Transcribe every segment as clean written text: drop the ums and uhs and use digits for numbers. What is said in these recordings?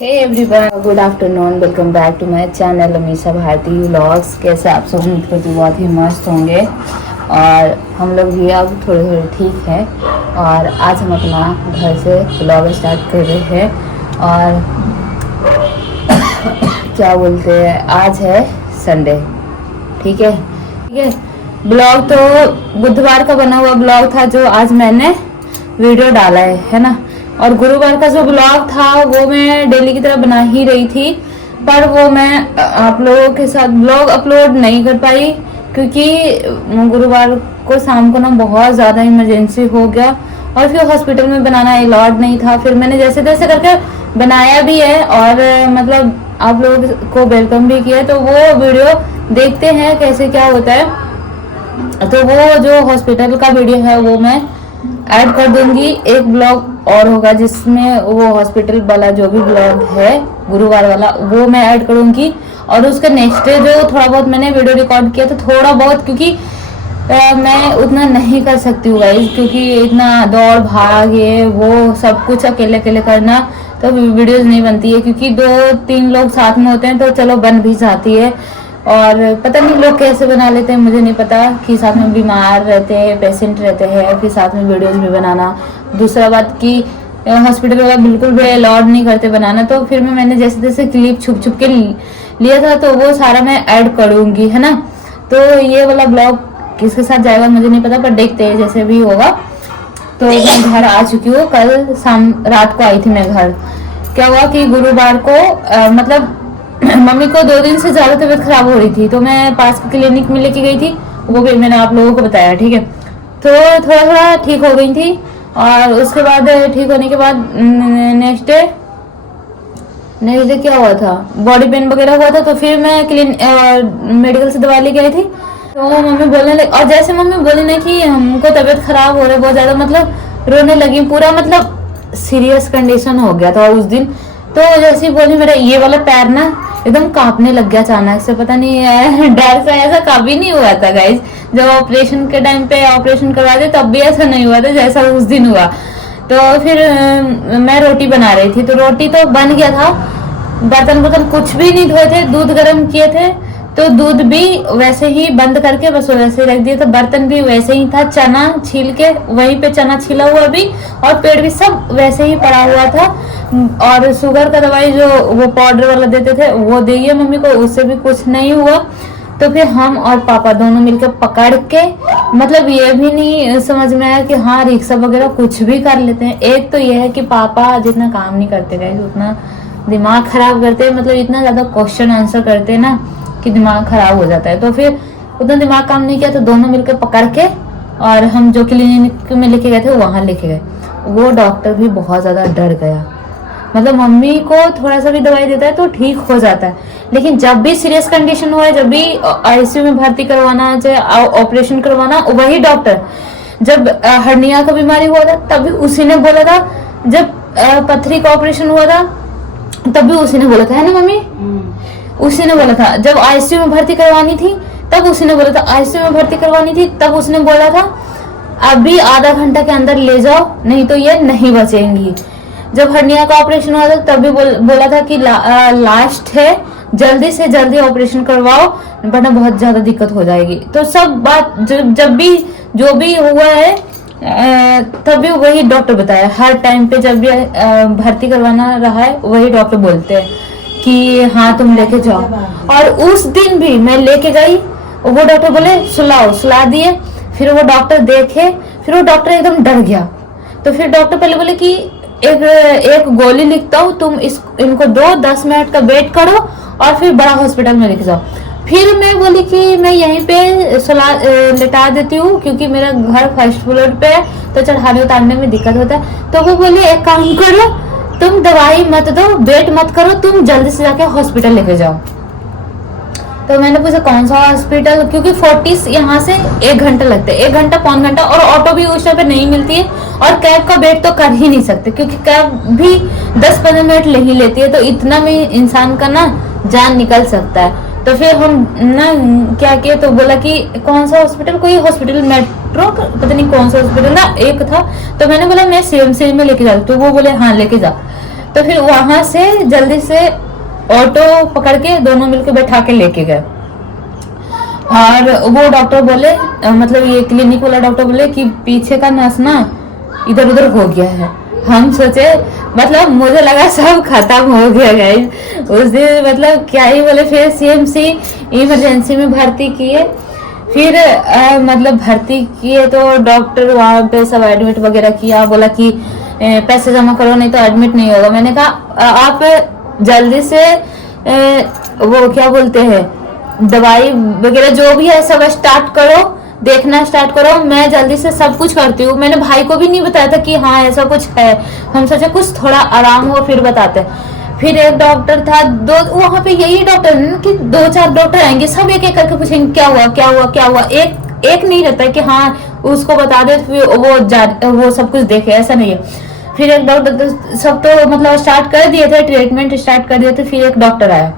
Hey everyone, good afternoon. Welcome back to my channel Amisha Bharti vlogs. कैसे आप सब? उम्मीद करती हूँ बहुत ही मस्त होंगे और हम लोग भी अब थोड़े थोड़े ठीक है। और आज हम अपना घर से व्लॉग स्टार्ट कर रहे हैं और क्या बोलते हैं, आज है संडे। ठीक है। ब्लॉग तो बुधवार का बना हुआ ब्लॉग था जो आज मैंने वीडियो डाला है ना। और गुरुवार का जो ब्लॉग था वो मैं डेली की तरह बना ही रही थी, पर वो मैं आप लोगों के साथ ब्लॉग अपलोड नहीं कर पाई क्योंकि गुरुवार को शाम को ना बहुत ज़्यादा इमरजेंसी हो गया और फिर हॉस्पिटल में बनाना अलाउड नहीं था। फिर मैंने जैसे तैसे करके बनाया भी है और मतलब आप लोगों को वेलकम भी किया। तो वो वीडियो देखते हैं कैसे क्या होता है। तो वो जो हॉस्पिटल का वीडियो है वो मैं ऐड कर दूंगी। एक ब्लॉग और होगा जिसमें वो हॉस्पिटल वाला जो भी ब्लॉग है गुरुवार वाला वो मैं ऐड करूंगी। और उसके नेक्स्ट डे जो थोड़ा बहुत मैंने वीडियो रिकॉर्ड किया, तो थोड़ा बहुत क्योंकि मैं उतना नहीं कर सकती हूँ गाइस, क्योंकि इतना दौड़ भाग ये वो सब कुछ अकेले अकेले करना तो वीडियोज नहीं बनती है। क्योंकि 2-3 लोग साथ में होते हैं तो चलो बन भी जाती है। और पता नहीं लोग कैसे बना लेते हैं, मुझे नहीं पता कि साथ में बीमार रहते हैं, पेशेंट रहते हैं, फिर साथ में वीडियोस भी बनाना। दूसरा बात कि हॉस्पिटल वाला बिल्कुल भी अलाउड नहीं करते बनाना। तो फिर मैंने जैसे जैसे क्लिप छुप छुप के लिया था तो वो सारा मैं ऐड करूंगी, है ना। तो ये वाला ब्लॉग किसके साथ जाएगा मुझे नहीं पता, पर देखते हैं जैसे भी होगा। तो मैं घर आ चुकी हूँ। कल शाम रात को आई थी मैं घर। क्या हुआ कि गुरुवार को मतलब मम्मी को 2 दिन से ज्यादा तबीयत खराब हो रही थी, तो मैं पास के क्लिनिक में लेके गई थी। वो भी मैंने आप लोगों को बताया, ठीक है। तो थोड़ा थोड़ा ठीक हो गई थी और उसके बाद ठीक होने के बाद नेक्स्ट डे क्या हुआ था, बॉडी पेन वगैरह हुआ था। तो फिर मैं मेडिकल से दवा लेके आई थी। तो मम्मी बोलने लगी, और जैसे मम्मी बोली ना कि हमको तबीयत खराब हो रहा है बहुत ज्यादा, मतलब रोने लगी पूरा, मतलब सीरियस कंडीशन हो गया था उस दिन। तो जैसे ही बोली मेरा ये वाला पैर ना एकदम कांपने लग गया अचानक से, पता नहीं डर से ऐसा कभी नहीं हुआ था गाइज। जब ऑपरेशन के टाइम पे ऑपरेशन करवा दे तब भी ऐसा नहीं हुआ था जैसा उस दिन हुआ। तो फिर मैं रोटी बना रही थी, तो रोटी तो बन गया था, बर्तन कुछ भी नहीं धोए थे, दूध गर्म किए थे तो दूध भी वैसे ही बंद करके बस वैसे रख दिया। तो बर्तन भी वैसे ही था, चना छील के वहीं पे चना छिला हुआ भी और पेड़ भी सब वैसे ही पड़ा हुआ था। और शुगर का दवाई जो वो पाउडर वाला देते थे वो दिए मम्मी को, उससे भी कुछ नहीं हुआ। तो फिर हम और पापा दोनों मिलकर पकड़ के, मतलब ये भी नहीं समझ में आया कि हाँ रिक्शा वगैरह कुछ भी कर लेते हैं। एक तो ये है कि पापा जितना काम नहीं करते गए उतना दिमाग खराब करते हैं, मतलब इतना ज्यादा क्वेश्चन आंसर करते हैं ना कि दिमाग खराब हो जाता है। तो फिर उतना दिमाग काम नहीं किया, तो दोनों मिलकर पकड़ के और हम जो क्लिनिक में लेके गए थे वहां लेके गए। वो डॉक्टर भी बहुत ज्यादा डर गया, मतलब मम्मी को थोड़ा सा भी दवाई देता है तो ठीक हो जाता है, लेकिन जब भी सीरियस कंडीशन हुआ है, जब भी आईसीयू में भर्ती करवाना चाहे ऑपरेशन करवाना, वही डॉक्टर। जब हर्निया का बीमारी हुआ था तब भी उसी ने बोला था, जब पथरी का ऑपरेशन हुआ था तब भी उसी ने बोला था, है ना मम्मी? उसी ने बोला था। जब आईसीयू में भर्ती करवानी थी तब उसी ने बोला था, आईसीयू में भर्ती करवानी थी तब उसने बोला था अभी आधा घंटा के अंदर ले जाओ नहीं तो ये नहीं बचेंगी। जब हर्निया का ऑपरेशन हुआ था तब भी बोला था कि लास्ट है, जल्दी से जल्दी ऑपरेशन करवाओ वरना बहुत ज्यादा दिक्कत हो जाएगी। तो सब बात जब भी जो भी हुआ है तभी वही डॉक्टर बताया। हर टाइम पे जब भी भर्ती करवाना रहा है वही डॉक्टर बोलते हैं कि हाँ तुम लेके जाओ। और उस दिन भी मैं लेके गई, वो डॉक्टर बोले सुला दिए। फिर वो डॉक्टर देखे, फिर वो डॉक्टर एकदम डर गया। तो फिर डॉक्टर पहले बोले कि एक गोली लिखता हूँ, तुम इनको दो, 10 मिनट का वेट करो और फिर बड़ा हॉस्पिटल में लेके जाओ। फिर मैं बोली कि मैं यहीं पे लेटा देती हूँ क्योंकि मेरा घर फर्स्ट फ्लोर पे है तो चढ़ाने उतारने में दिक्कत होता है। तो वो बोले एक काम करो, तुम दवाई मत दो, वेट मत करो, तुम जल्दी से जाके हॉस्पिटल लेके जाओ। तो मैंने पूछा कौन सा हॉस्पिटल, क्योंकि 40 यहाँ से 1 घंटा लगता है, 1 घंटा पौन घंटा, और ऑटो भी उस टाइम पे नहीं मिलती है और कैब का वेट तो कर ही नहीं सकते क्योंकि कैब भी 10-15 मिनट ले ही लेती है। तो इतना में इंसान का ना जान निकल सकता है। तो फिर हम ना क्या किए, तो बोला कि कौन सा हॉस्पिटल, कोई हॉस्पिटल मेट्रो पता नहीं कौन सा हॉस्पिटल ना एक था। तो मैंने बोला मैं सीएमसी में लेके जाऊँ, तो वो बोले हाँ लेके जा। तो फिर वहां से जल्दी से ऑटो पकड़ के दोनों मिलकर बैठा के लेके गए। और वो डॉक्टर बोले, मतलब ये क्लिनिक वाला डॉक्टर बोले कि पीछे का नस ना इधर उधर हो गया है। हम सोचे, मतलब मुझे लगा सब खत्म हो गया गाइस उस दिन, मतलब क्या ही बोले। फिर सीएमसी इमरजेंसी में भर्ती किए। फिर मतलब भर्ती किए तो डॉक्टर वहां पे सब एडमिट वगैरह किया, बोला कि पैसे जमा करो नहीं तो एडमिट नहीं होगा। मैंने कहा आप जल्दी से वो क्या बोलते हैं दवाई वगैरह जो भी है सब स्टार्ट करो, देखना स्टार्ट करो, मैं जल्दी से सब कुछ करती हूँ। मैंने भाई को भी नहीं बताया था कि हाँ ऐसा कुछ है, हम सोचे कुछ थोड़ा आराम हो फिर बताते। फिर एक डॉक्टर था, दो वहां पे यही डॉक्टर है कि 2-4 डॉक्टर आएंगे, सब एक एक करके पूछेंगे क्या हुआ क्या हुआ क्या हुआ। एक नहीं रहता है कि हाँ उसको बता दे वो सब कुछ देखे, ऐसा नहीं है। फिर एक डॉक्टर, सब तो मतलब स्टार्ट कर दिए थे, ट्रीटमेंट स्टार्ट कर दिए थे। फिर एक डॉक्टर आया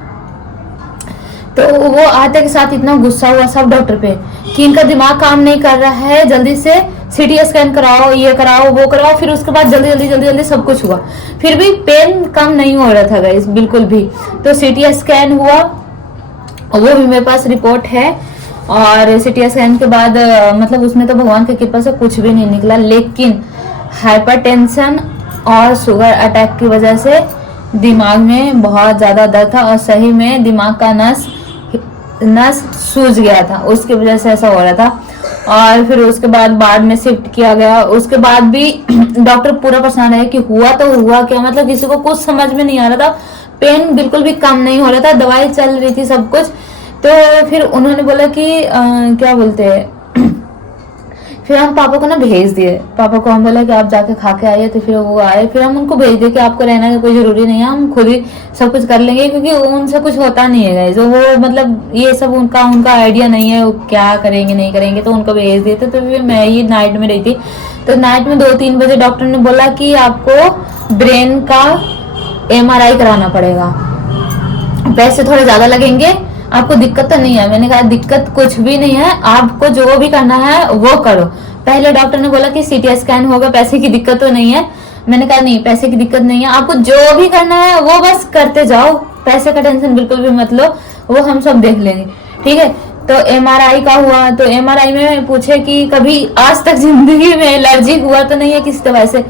तो वो आते के साथ इतना गुस्सा हुआ सब डॉक्टर पे कि इनका दिमाग काम नहीं कर रहा है, जल्दी से सीटी स्कैन कराओ, ये कराओ वो कराओ। फिर उसके बाद जल्दी जल्दी जल्दी जल्दी सब कुछ हुआ। फिर भी पेन कम नहीं हो रहा था गाइस बिल्कुल भी। तो सीटी स्कैन हुआ, वो भी मेरे पास रिपोर्ट है। और सीटी स्कैन के बाद मतलब उसमें तो भगवान की कृपा से कुछ भी नहीं निकला, लेकिन हाइपरटेंशन और शुगर अटैक की वजह से दिमाग में बहुत ज्यादा दर्द था और सही में दिमाग का नस सूज गया था, उसकी वजह से ऐसा हो रहा था। और फिर उसके बाद में शिफ्ट किया गया। उसके बाद भी डॉक्टर पूरा परेशान है कि हुआ तो हुआ क्या, मतलब किसी को कुछ समझ में नहीं आ रहा था। पेन बिल्कुल भी कम नहीं हो रहा था, दवाई चल रही थी सब कुछ। तो फिर उन्होंने बोला कि क्या बोलते हैं फिर हम पापा को ना भेज दिए। पापा को हम बोला कि आप जाके खा के आइए, तो फिर वो आए। फिर हम उनको भेज दिए कि आपको रहना की कोई जरूरी नहीं है, हम खुद ही सब कुछ कर लेंगे, क्योंकि उनसे कुछ होता नहीं है जो वो मतलब ये सब उनका आइडिया नहीं है वो क्या करेंगे नहीं करेंगे। तो उनको भेज दिए थे। तो फिर मैं ही नाइट में रही थी। तो नाइट में 2-3 बजे डॉक्टर ने बोला कि आपको ब्रेन का MRI कराना पड़ेगा, पैसे थोड़े ज्यादा लगेंगे, आपको दिक्कत तो नहीं है। मैंने कहा दिक्कत कुछ भी नहीं है, आपको जो भी करना है वो करो। पहले डॉक्टर ने बोला कि सीटी स्कैन होगा, पैसे की दिक्कत तो नहीं है। मैंने कहा नहीं, पैसे की दिक्कत नहीं है, आपको जो भी करना है वो बस करते जाओ, पैसे का टेंशन बिल्कुल भी मत लो, वो हम सब देख लेंगे, ठीक है। तो MRI का हुआ। तो MRI में पूछे कि कभी आज तक जिंदगी में एलर्जी हुआ तो नहीं है किसी दवाई से।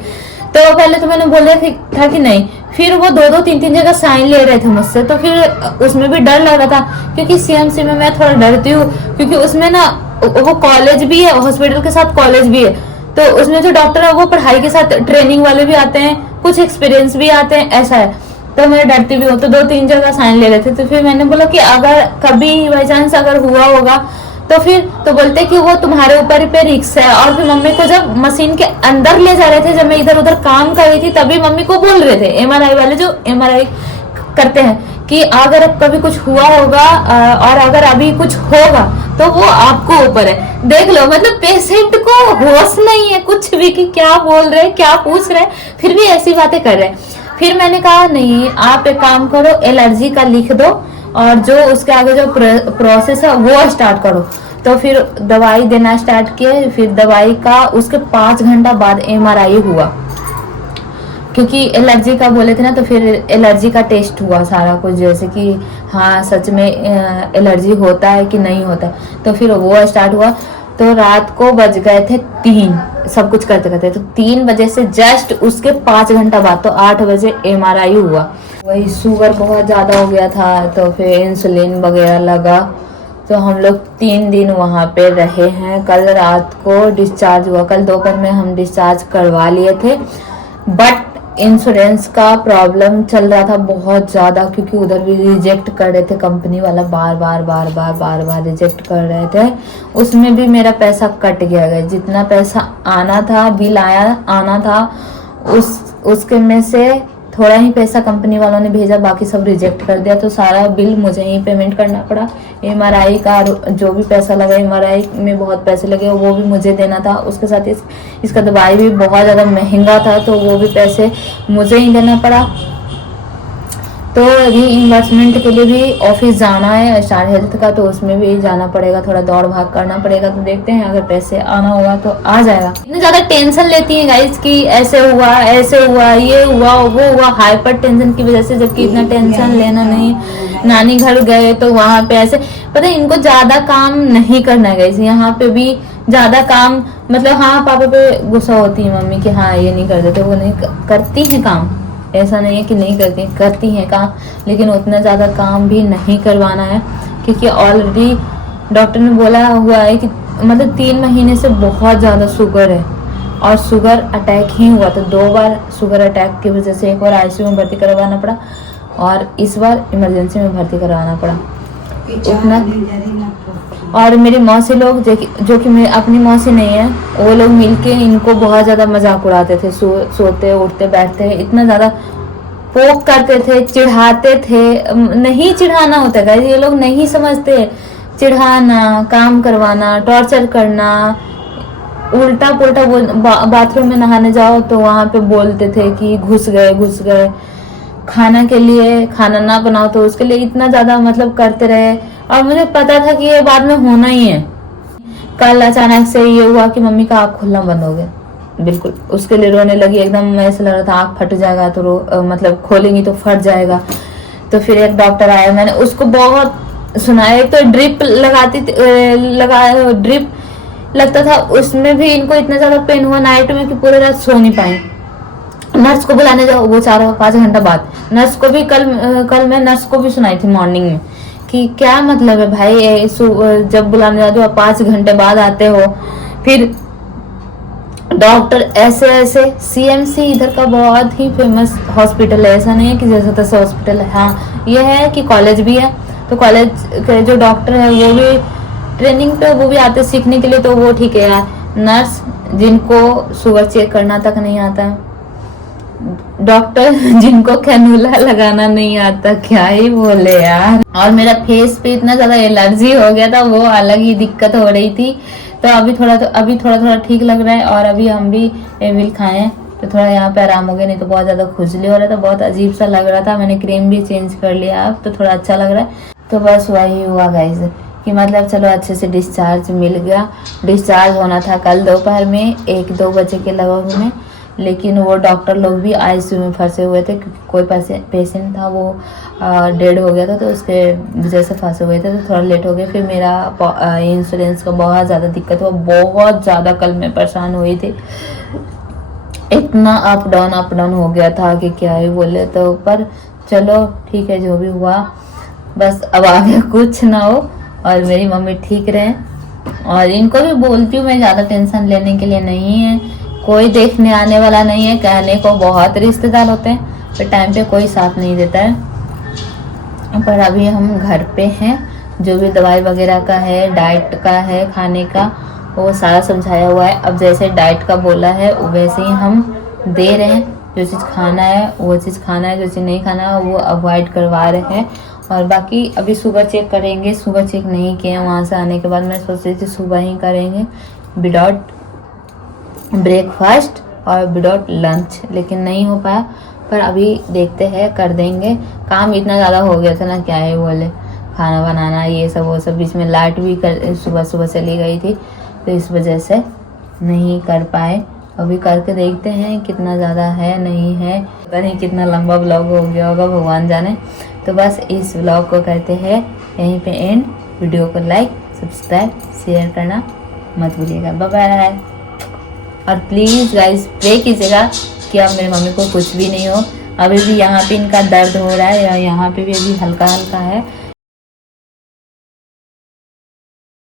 तो पहले तो मैंने बोला था कि नहीं। फिर वो 2-3 जगह साइन ले रहे थे मुझसे, तो फिर उसमें भी डर लग रहा था, क्योंकि CMC में मैं थोड़ा डरती हूँ, क्योंकि उसमें ना वो कॉलेज भी है, हॉस्पिटल के साथ कॉलेज भी है। तो उसमें जो डॉक्टर है वो पढ़ाई के साथ ट्रेनिंग वाले भी आते हैं, कुछ एक्सपीरियंस भी आते हैं, ऐसा है। तो मैं डरती भी हूँ। तो 2-3 जगह साइन ले रहे थे। तो फिर मैंने बोला कि अगर कभी बाई चांस अगर हुआ होगा तो फिर तो बोलते कि वो तुम्हारे ऊपर पे रिक्स है। और फिर मम्मी को जब मशीन के अंदर ले जा रहे थे, जब मैं इधर उधर काम कर रही थी, तभी मम्मी को बोल रहे थे MRI वाले जो MRI करते हैं कि अगर कभी कुछ हुआ होगा और अगर अभी कुछ होगा तो वो आपको ऊपर है। देख लो, मतलब पेशेंट को होश नहीं है कुछ भी कि क्या बोल रहे क्या पूछ रहे, फिर भी ऐसी बातें कर रहे। फिर मैंने कहा नहीं, आप एक काम करो, एलर्जी का लिख दो और जो उसके आगे जो प्रोसेस है वो स्टार्ट करो। तो फिर दवाई देना स्टार्ट किए। फिर दवाई का उसके 5 घंटा बाद MRI हुआ, क्योंकि एलर्जी का बोले थे ना। तो फिर एलर्जी का टेस्ट हुआ सारा कुछ, जैसे कि हाँ सच में एलर्जी होता है कि नहीं होता। तो फिर वो स्टार्ट हुआ। तो रात को बज गए थे 3 सब कुछ करते करते। तो 3 बजे से जस्ट उसके 5 घंटा बाद तो 8 बजे MRI हुआ। वही शुगर बहुत ज्यादा हो गया था, तो फिर इंसुलिन वगैरह लगा। तो हम लोग 3 दिन वहां पे रहे हैं। कल रात को डिस्चार्ज हुआ, कल दोपहर में हम डिस्चार्ज करवा लिए थे। बट इंश्योरेंस का प्रॉब्लम चल रहा था बहुत ज्यादा, क्योंकि उधर भी रिजेक्ट कर रहे थे, कंपनी वाला बार बार रिजेक्ट कर रहे थे। उसमें भी मेरा पैसा कट गया, जितना पैसा आना था, बिल आना था, उसके में से थोड़ा ही पैसा कंपनी वालों ने भेजा, बाकी सब रिजेक्ट कर दिया। तो सारा बिल मुझे ही पेमेंट करना पड़ा। MRI का जो भी पैसा लगा, MRI में बहुत पैसे लगे, वो भी मुझे देना था। उसके साथ इसका दवाई भी बहुत ज़्यादा महंगा था, तो वो भी पैसे मुझे ही देना पड़ा। तो रीइंबर्समेंट के लिए भी ऑफिस जाना है स्टार हेल्थ का, तो उसमें भी जाना पड़ेगा, थोड़ा दौड़ भाग करना पड़ेगा। तो देखते हैं अगर पैसे आना होगा तो आ जाएगा। इतनी ज्यादा टेंशन लेती है गाइस कि ऐसे हुआ ये हुआ वो हुआ, हाइपर टेंशन की वजह से, जबकि इतना टेंशन लेना नहीं। नानी घर गए तो वहां पे ऐसे पता है, इनको ज्यादा काम नहीं करना है गाइस। यहाँ पे भी ज्यादा काम मतलब हाँ पापा पे गुस्सा होती है मम्मी कि हाँ ये नहीं कर देते, वो नहीं करती है काम, ऐसा नहीं है कि नहीं करती हैं काम, लेकिन उतना ज़्यादा काम भी नहीं करवाना है, क्योंकि ऑलरेडी डॉक्टर ने बोला हुआ है कि मतलब 3 महीने से बहुत ज़्यादा शुगर है, और शुगर अटैक ही हुआ था 2 बार। शुगर अटैक की वजह से एक बार आईसीयू में भर्ती करवाना पड़ा, और इस बार इमरजेंसी में भर्ती करवाना पड़ा। उतना और मेरी मौसी लोग जो कि मेरी अपनी मौसी नहीं है, वो लोग मिलके इनको बहुत ज़्यादा मजाक उड़ाते थे, सोते उठते बैठते इतना ज़्यादा पोक करते थे, चिढ़ाते थे। नहीं चिढ़ाना होता है, ये लोग नहीं समझते। चिढ़ाना, काम करवाना, टॉर्चर करना, उल्टा पुल्टा बाथरूम में नहाने जाओ तो वहां पे बोलते थे कि घुस गए। खाना के लिए खाना ना बनाओ तो उसके लिए इतना ज्यादा मतलब करते रहे, और मुझे पता था कि ये बाद में होना ही है। कल अचानक से ये हुआ कि मम्मी का आँख खुलना बंद हो गया, बिल्कुल उसके लिए रोने लगी, एकदम ऐसा लग रहा था आँख फट जाएगा, तो मतलब खोलेंगी तो फट जाएगा। तो फिर एक डॉक्टर आया, मैंने उसको बहुत सुनाया। एक तो ड्रिप ड्रिप लगता था, उसमें भी इनको इतना ज्यादा पेन हुआ नाइट में कि पूरी रात सो नहीं पाए। नर्स को बुलाने जाओ, वो 4-5 घंटा बाद। नर्स को भी कल मैं नर्स को भी सुनाई थी मॉर्निंग में कि क्या मतलब है भाई, जब बुलाने जाते हो 5 घंटे बाद आते हो। फिर डॉक्टर ऐसे सीएमसी इधर का बहुत ही फेमस हॉस्पिटल है, ऐसा नहीं है कि जैसा तैसा हॉस्पिटल है। हाँ ये है कि कॉलेज भी है, तो कॉलेज के जो डॉक्टर है वो भी ट्रेनिंग पे वो भी आते सीखने के लिए, तो वो ठीक है यार। नर्स जिनको शुगर चेक करना तक नहीं आता है, डॉक्टर जिनको कैनुला लगाना नहीं आता, क्या ही बोले यार। और मेरा फेस पे इतना ज्यादा एलर्जी हो गया था, वो अलग ही दिक्कत हो रही थी। तो अभी थोड़ा ठीक लग रहा है, और अभी हम भी एविल खाए तो थोड़ा यहाँ पे आराम हो गया, नहीं तो बहुत ज्यादा खुजली हो रहा था, बहुत अजीब सा लग रहा था। मैंने क्रीम भी चेंज कर लिया, अब तो थोड़ा अच्छा लग रहा है। तो बस वही हुआ गाइस कि मतलब चलो अच्छे से डिस्चार्ज मिल गया। डिस्चार्ज होना था कल दोपहर में 1-2 बजे के लगभग में, लेकिन वो डॉक्टर लोग भी आईसीयू में फंसे हुए थे, क्योंकि कोई पेशेंट था वो डेड हो गया था, तो उसके वजह से फंसे हुए थे, तो थोड़ा लेट हो गया। फिर मेरा इंश्योरेंस का बहुत ज़्यादा दिक्कत हुआ, बहुत ज़्यादा कल मैं परेशान हुई थी, इतना अप डाउन हो गया था कि क्या ही बोले। तो पर चलो ठीक है, जो भी हुआ, बस अब आगे कुछ ना हो और मेरी मम्मी ठीक रहे। और इनको भी बोलती हूँ मैं, ज़्यादा टेंशन लेने के लिए नहीं है, कोई देखने आने वाला नहीं है। कहने को बहुत रिश्तेदार होते हैं, पर टाइम पे कोई साथ नहीं देता है। पर अभी हम घर पे हैं, जो भी दवाई वगैरह का है, डाइट का है, खाने का, वो सारा समझाया हुआ है। अब जैसे डाइट का बोला है वैसे ही हम दे रहे हैं, जो चीज़ खाना है वो चीज़ खाना है, जो चीज़ नहीं खाना है वो अवॉइड करवा रहे हैं। और बाकी अभी सुबह चेक करेंगे, सुबह चेक नहीं किए वहाँ से आने के बाद। मैं सोच रही थी सुबह ही करेंगे विदाउट ब्रेकफास्ट और विदाउट लंच, लेकिन नहीं हो पाया। पर अभी देखते हैं, कर देंगे। काम इतना ज़्यादा हो गया था ना, क्या है बोले, खाना बनाना ये सब वो सब, बीच में लाइट भी सुबह चली गई थी, तो इस वजह से नहीं कर पाए। अभी करके देखते हैं कितना ज़्यादा है नहीं है, पता नहीं कितना लंबा ब्लॉग हो गया होगा, भगवान जाने। तो बस इस ब्लॉग को करते हैं यहीं पे एंड। वीडियो को लाइक, सब्सक्राइब, शेयर करना मत भूलिएगा। Bye bye. और प्लीज़ गाइस प्रे कीजिएगा कि अब मेरी मम्मी को कुछ भी नहीं हो। अभी भी यहाँ पे इनका दर्द हो रहा है, या यहाँ पे भी अभी हल्का हल्का है,